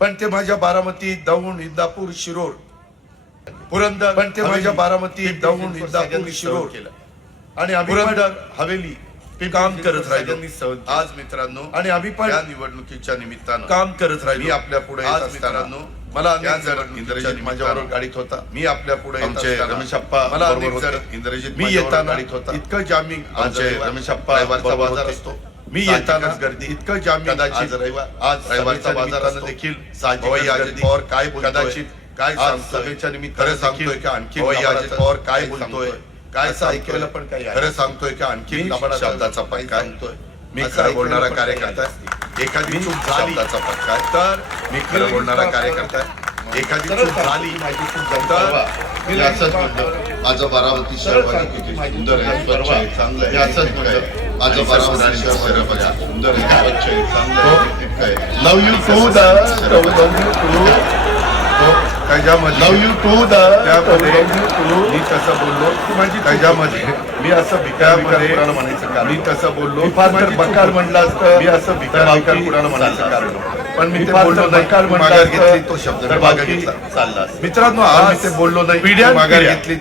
पण ते माझ्या बारामती दौंड इंदापूर शिरोर पुरंदर पण ते माझ्या बारामती दौंड इंदापूर शिरोर आणि पुरंदर हवेली. काम करत राहिलो. आज मित्रांनो आणि आम्ही पण या निवडणुकीच्या निमित्तानं काम करत राहिलो. मी आपल्या पुढे मित्रांनो मला इंद्रजित माझ्याबरोबर गाडीत होता. मी आपल्या पुढे येत आमचे असताना रमेश अप्पा मला. इंद्रजित मी येताना गाडीत होता. इतकं जामिंग आमचे आज रमेश अप्पा रविवारचा बरोबर बाजार होते. असतो. मी येताना गर्दी. इतकं जामिंग कदाचित आज रविवार आज रविवारचा सभेच्या बाजार निमित्तानं असतो. देखील. पवार काय कदाचित काय सांगतोय? सभेच्या खरं निमित्तानं सांगतोय का आणखी पवार काय काय बोलतोय? सांगतोय? काय ऐकायला पण आहे. खरं सांगतोय का आणखी शब्दाचा काय पक्का सांगतोय. मी खरं बोलणारा पण कार्यकर्ता. एखादी चूक झाली. शब्दाचा पक्का. तर मी खरं बोलणारा कार्यकर्ता. एखादी चूक झाली तर माझं बारामती शहर किती सुंदर आहे. स्वच्छ आहे. चांगलं आहे. असंच म्हणलं बघा सुंदर love you to the. Love you to त्याच्यामध्ये लव यू टू द. त्यामध्ये मी तसं बोललो? माझी त्याच्यामध्ये मी असं भिकार म्हणायचं कारण? मी तसं बोललो? फार तर बकार म्हणलं असतं. मी असं भिकार कुणाला म्हणायचं कारण? पण मी ते बोललो नाही. घेतली तो शब्द घेतला. चालला मित्रांनो आज ते बोललो नाही. माघार पिढ्या. घेतली.